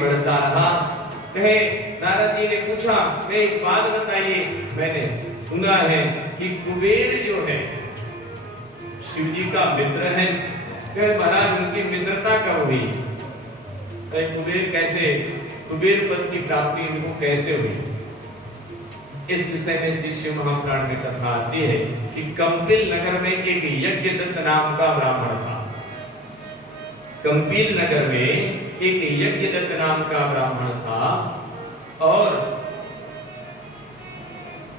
बढ़ता रहा। कहे नारद जी ने पूछा, मैं एक बात बताइए, मैंने सुना है कि कुबेर जो है शिव जी का मित्र है। कहे महाराज उनकी मित्रता कब हुई? कुबेर कैसे, कुबेर पद की प्राप्ति इनको कैसे हुई? इस विषय में श्री शिव महापुराण में कथा आती है कि कंपिल नगर में एक यज्ञदत्त नाम का ब्राह्मण था। कंपिल नगर में एक यज्ञदत्त नाम का ब्राह्मण था और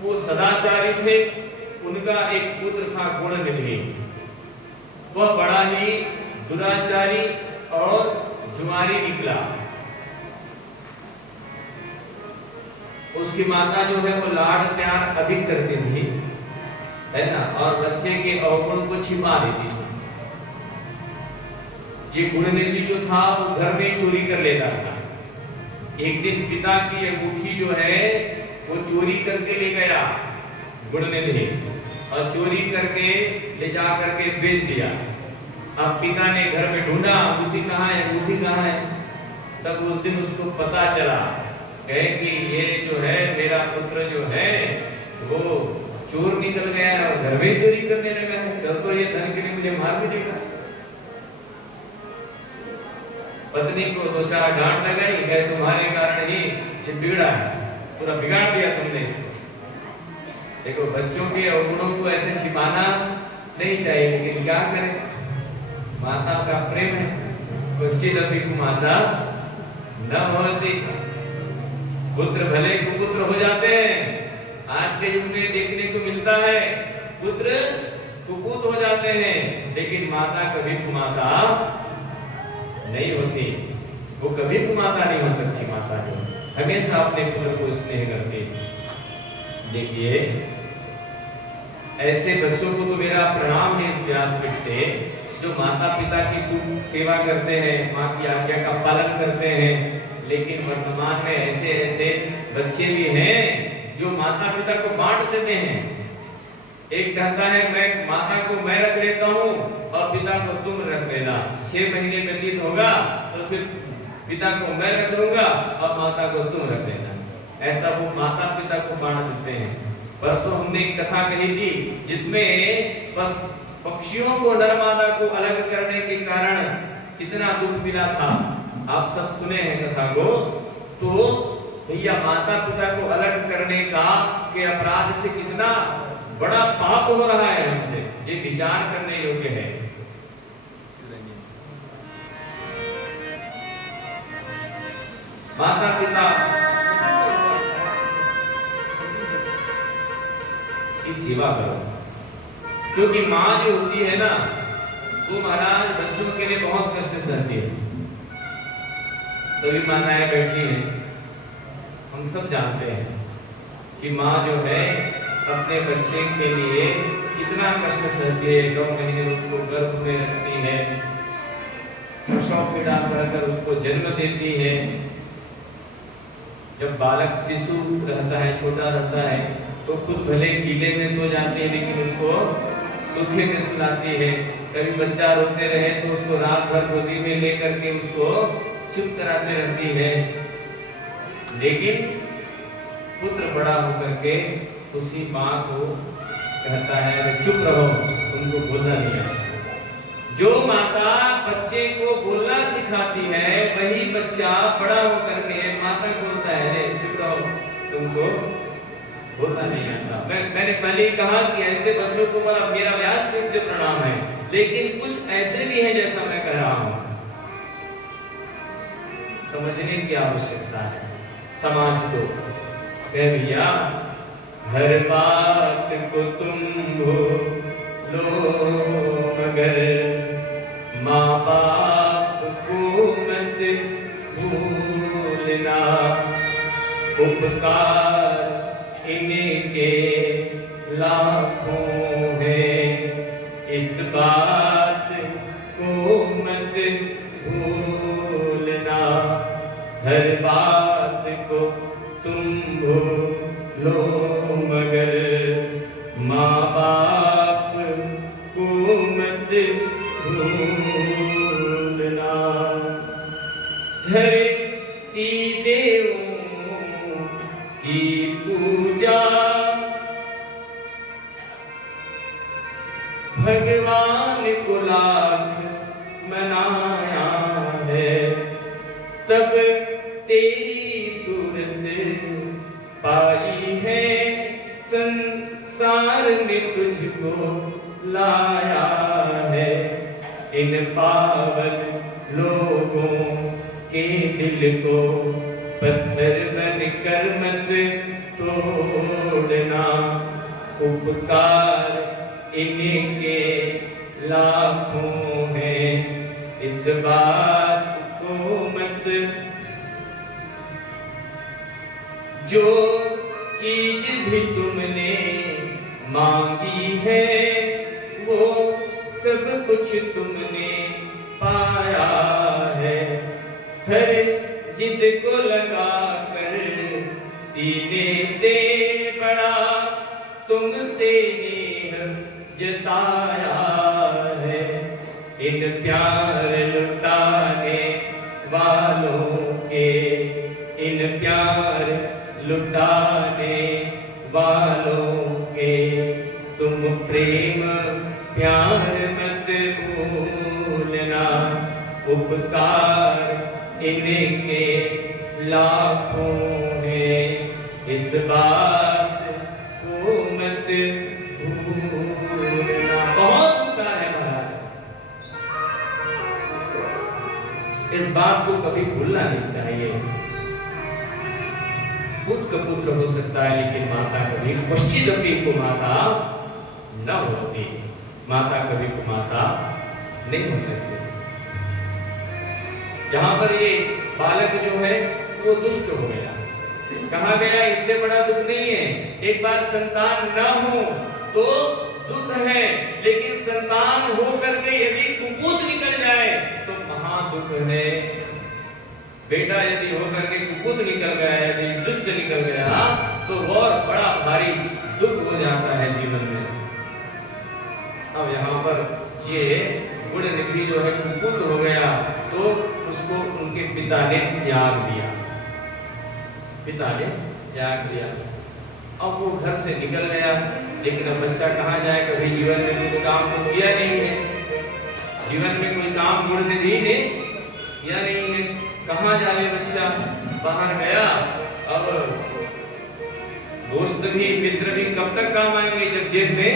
वो सदाचारी थे। उनका एक पुत्र था गुणनिधि। वह बड़ा ही दुराचारी और जुआरी निकला। उसकी माता जो है वो लाड प्यार अधिक करती थी, है ना, और बच्चे के अवगुण को छिपा देती थी। ये गुणनिधि जो था वो घर में चोरी कर लेता था। एक दिन पिता की अंगूठी जो है वो चोरी करके ले गया गुणनिधि, और चोरी करके ले जा करके बेच दिया। अब पिता ने घर में ढूंढा, अंगूठी कहाँ है, अंगूठी कहाँ है। तब उस दिन उसको पता चला है कि ये जो है मेरा पुत्र जो है वो चोर निकल गया है और घर में चोरी करने लगा है। तब तो ये धन के लिए मुझे मार भी देगा। पत्नी को दो चार डांट लगाई, गए तुम्हारे कारण ही ये बिगड़ा है, पूरा बिगाड़ दिया तुमने इसको। देखो बच्चों के अवगुणों को ऐसे छिपाना नहीं चाहिए, लेकिन क्या करें, माता का प्रेम है। क्वचिदपि कुमाता न भवति, पुत्र भले कुपुत्र हो जाते हैं। आज के युग में देखने को मिलता है पुत्र कुपुत हो जाते हैं, लेकिन माता कभी कुमाता नहीं होती। वो कभी कुमाता नहीं हो सकती। माता जो हमेशा अपने पुत्र को स्नेह करती। देखिए ऐसे बच्चों को तो मेरा प्रणाम है इस व्यासपीठ से, जो माता पिता की खूब सेवा करते हैं, माँ की आज्ञा का पालन करते हैं। लेकिन वर्तमान में ऐसे ऐसे बच्चे भी हैं जो माता पिता को बांट देते हैं। एक कहता है मैं माता को मैं रख लेता हूँ और पिता को तुम रख लेना। 6 महीने व्यतीत होगा तो फिर पिता को मैं रख लूंगा और माता को तुम रख लेना। ऐसा वो माता पिता को बांट देते हैं। परसों हमने एक कथा कही थी जिसमें पक्षियों को नर मादा को अलग करने के कारण कितना दुख मिला था। आप सब सुने हैं कथा को। तो भैया माता पिता को अलग करने का के अपराध से कितना बड़ा पाप हो रहा है हमसे, ये विचार करने योग्य है। माता पिता की सेवा करो, क्योंकि माँ जो होती है ना वो महाराज बच्चों के लिए बहुत कष्ट सहती है। सभी माताएं बैठी हैं, हम सब जानते हैं कि माँ जो है अपने बच्चे के लिए कितना कष्ट सहती है। 9 महीने उसको गर्भ में रखती है, प्रसव पीड़ा सहकर उसको जन्म देती है। जब बालक शिशु रहता है, छोटा रहता है, तो खुद भले गीले में सो जाती है लेकिन उसको सूखे में सुलाती है। कभी बच्चा रोते रहे तो उसको रात भर गोदी में लेकर के उसको चुप कराते रहती है। लेकिन पुत्र बड़ा होकर के उसी माँ को कहता है चुप रहो, उनको बोलना नहीं आता। जो माता बच्चे को बोलना सिखाती है वही बच्चा बड़ा होकर के माता को बोलता है चुप रहो, तुमको बोलना नहीं आता। मैंने पहले ही कहा कि ऐसे बच्चों को मेरा व्यासपीठ से प्रणाम है, लेकिन कुछ ऐसे भी हैं जैसा मैं कह रहा हूँ, समझने की आवश्यकता है समाज को। भैया हर बात को तुम लो मगर माँ बाप को मत भूलना। उपकार इनके लाखों हैं, इस बात को मत भूलना। हर बात को तुम भूलो मगर माँ बाप को मत भूलना। देवों की पूजा, भगवान को लाख मनाया है, तब तेरी सूरत पाई है, संसार में तुझको लाया है। इन पावन लोगों के दिल को पत्थर बनकर मत तोड़ना, उपकार इनके लाखों हैं, इस बात को मत। जो चीज भी तुमने मांगी है वो सब कुछ तुमने पाया है, हर जिद को लगा कर सीने से बड़ा तुमसे नेह जताया है। इन प्यार लुटाने वालों के, इन प्यार लुटाने वालों के तुम प्रेम प्यार मत भूलना, उपकार इनके लाखों हैं, इस बात को मत भूलना। बहुत उपकार है महाराज, इस बात को कभी भूलना नहीं चाहिए। पुत्र पुत्र हो सकता है लेकिन माता कभी पश्चिद को माता न होती, माता कभी को माता नहीं हो सकती। जहां पर ये बालक जो है वो दुष्ट हो गया, कहा गया इससे बड़ा दुख नहीं है, एक बार संतान न हो तो दुख है, लेकिन संतान हो करके यदि कुपूत निकल जाए तो महा दुख है। बेटा यदि होकर के कुपूत निकल गया, यदि दुष्ट निकल गया तो और बड़ा भारी दुख हो जाता है जीवन में। अब यहाँ पर ये गुणनिधि जो है कुपूत हो गया तो उसको उनके पिता ने त्याग दिया, पिता ने त्याग दिया। अब वो घर से निकल गया, लेकिन अब बच्चा कहाँ जाए, कभी जीवन में कुछ काम तो किया नहीं है, जीवन में कोई काम गुणनिधि ने किया नहीं है, कहाँ जाए बच्चा। बाहर गया, अब दोस्त भी मित्र भी कब तक काम आएंगे जब जेब में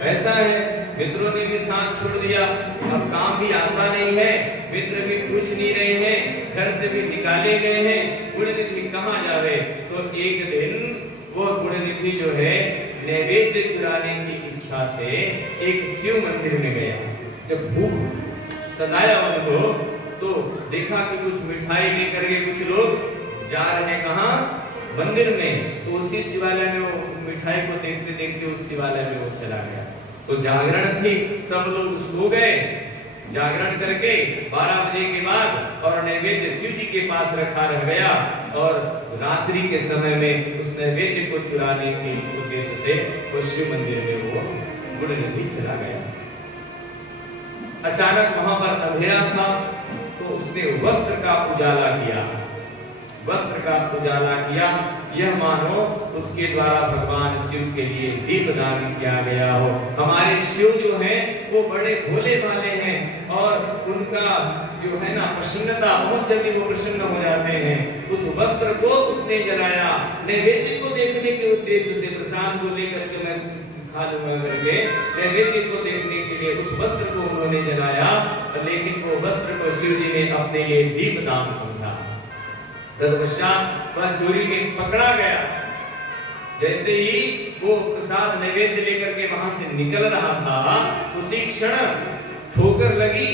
पैसा है। मित्रों ने भी साथ छोड़ दिया, अब काम भी आता नहीं है, मित्र भी पूछ नहीं रहे हैं, घर से भी निकाले गए हैं, गुणनिधि कहाँ जावे। तो एक दिन वो गुणनिधि जो है नैवेद्य चुराने की इच्छा से एक शिव मंदिर में गया। जब भूख सताया उनको तो देखा कि कुछ मिठाई लेकर के कुछ लोग जा रहे हैं, कहाँ, मंदिर में। तो उसी शिवालय में वो मिठाई को देखते देखते उस शिवालय में वो चला गया। तो जागरण थी, सब लोग सो गए, जागरण करके 12 बजे के बाद और नैवेद्य शिव जी के पास रखा रह गया, और रात्रि के समय में उस नैवेद्य को चुराने के उद्देश्य से वो शिव मंदिर में वो गुणनिधि चला गया। अचानक वहां पर अंधेरा था तो उसने वस्त्र का उजाला किया, वस्त्र का उजाला किया, यह मानो उसके द्वारा भगवान शिव के लिए दीपदान किया गया हो। हमारे शिव जो हैं वो बड़े भोले भाले हैं और उनका जो है ना प्रसन्नता, बहुत जल्दी वो प्रसन्न हो जाते हैं। उस वस्त्र को उसने जलाया, नैवेद्य को देखने के उद्देश्य से, प्रसाद को लेकर के मैं खा लूंगा करके नैवेद्य को देखने के लिए उस वस्त्र को उन्होंने जलाया, लेकिन वो वस्त्र को शिव जी ने अपने लिए दीपदान समझा। तत्पश्चात वह चोरी में पकड़ा गया। जैसे ही वो प्रसाद नैवेद्य लेकर के वहां से निकल रहा था, उसी क्षण ठोकर लगी।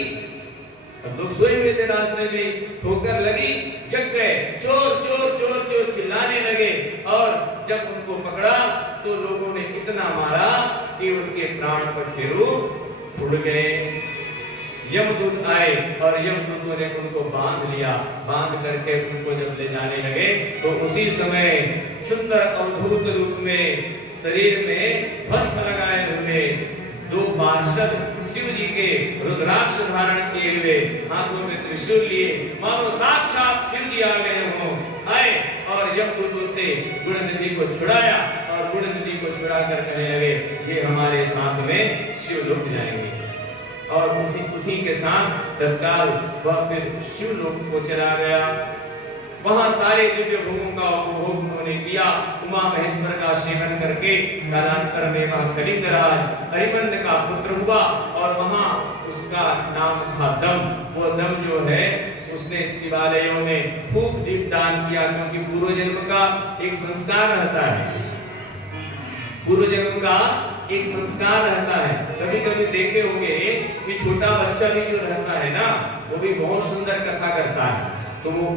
सब लोग सोए हुए थे रास्ते में, ठोकर लगी, जग गए, चोर चोर चोर चोर चिल्लाने लगे। और जब उनको पकड़ा तो लोगों ने इतना मारा कि उनके प्राण पखेरु उड़ गए। यमदूत आए और यमदूतों ने उनको बांध लिया, बांध करके उनको जब ले जाने लगे तो उसी समय सुंदर अवधूत रूप में शरीर में भस्म लगाए हुए 2 पार्षद शिव जी के रुद्राक्ष धारण किए हुए, हाथों में त्रिशूल लिए, मानो साक्षात शिव जी आ गए यमदूतों से गुण निधि को छुड़ाया और गुण निधि को छुड़ा कर कहने लगे ये हमारे साथ में शिवलोक जाएंगे। और उसी के साथ तत्काल वह फिर शिवलोक को चला गया। वहां सारे दिव्य भोगों का उपभोग उन्होंने किया। उमा महेश्वर का सेवन करके कालांतर में वह कलिंगराज हरिबंध का पुत्र हुआ और वहां उसका नाम था दम। वो दम जो है उसने शिवालयों में खूब दीपदान किया, क्योंकि पूर्व जन्म का एक संस्कार रहता है। पूर्व जन्म का एक संस्कार रहता है। कभी कभी देखे होंगे कि छोटा बच्चा भी जो रहता है ना, वो भी बहुत सुंदर कथा करता है। तो वो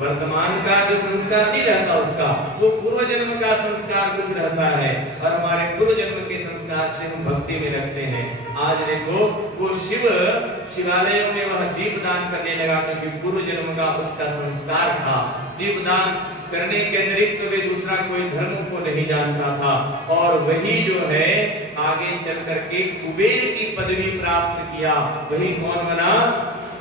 वर्तमान का जो संस्कार नहीं रहता उसका, वो पूर्व जन्म का संस्कार कुछ रहता है और हमारे पूर्व जन्म के संस्कार से हम भक्ति में रखते हैं। आज देखो वो शिवालयों में वह दीपदान करने लगा, क्योंकि पूर्व जन्म का उसका संस्कार था। दीपदान करने के अतिरिक्त वे दूसरा कोई धर्म को नहीं जानता था और वही जो है आगे चल करके कुबेर की पदवी प्राप्त किया। वही कौन बना?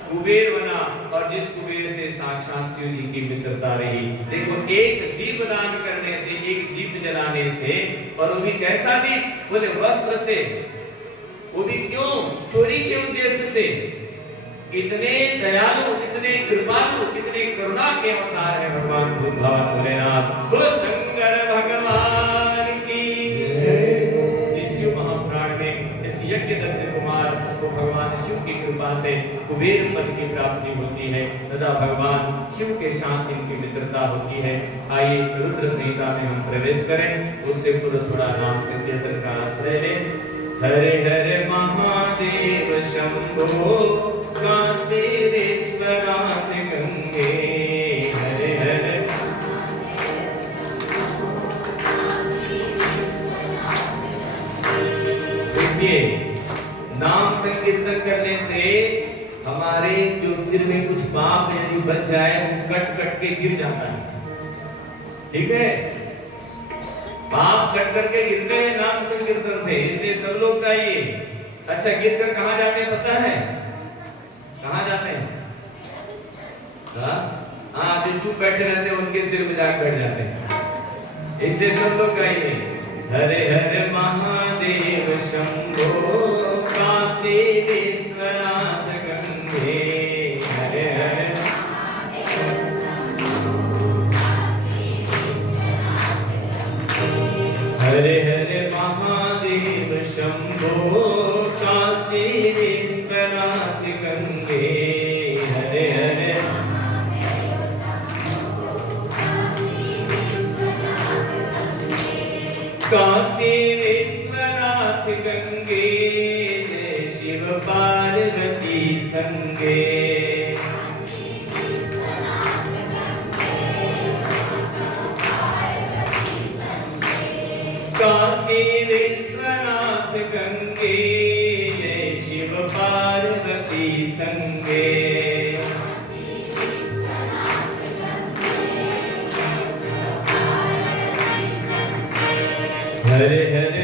कुबेर बना। और जिस कुबेर से साक्षात शिव जी की मित्रता रही। देखो एक दीप दान करने से, एक दीप जलाने से, और वो भी कैसा दीप? बोले वस्त्र से। वो भी क्यों? चोरी के उद्देश्य से। इतने दयालु, इतने कृपालु, इतने करुणा के अवतार है भगवान भगवान भोलेनाथ। बोलो शंकर भगवान की जय। शिव महापुराण में इस यज्ञ दत्त कुमार को भगवान शिव की कृपा से कुबेर पद की प्राप्ति होती है, तथा भगवान शिव के साथ इनकी मित्रता होती है। आइए रुद्र संहिता में हम प्रवेश करें, उससे पूर्व थोड़ा नाम संकीर्तन का आश्रय लें। हरे हरे महादेव शंभो काशी विश्वनाथ गंगे। हरे हरे देखिए, नाम संकीर्तन करने से हमारे जो सिर में कुछ पाप यदि बच जाए वो कट कट के गिर जाता है। ठीक है, पाप कट करके गिरते हैं नाम संकीर्तन से, इसलिए सब लोग गाइए। अच्छा, गिरकर कहाँ जाते हैं पता है? कहाँ जाते हैं? हाँ, जो चुप बैठे रहते हैं उनके सिर में जाकर बैठ जाते हैं। इसलिए सब लोग गाइए। हरे हरे महादेव शंभो काशी विश्वनाथ गंगे। हरे हरे हरे हरे महादेव शंभो काशी विश्वनाथ गंगे। हरे हरे काशी विश्वनाथ गंगे। जय शिव पार्वती संगे। काशी विश्वनाथ गंगे। जय शिव पार्वती संगे। हरे हरे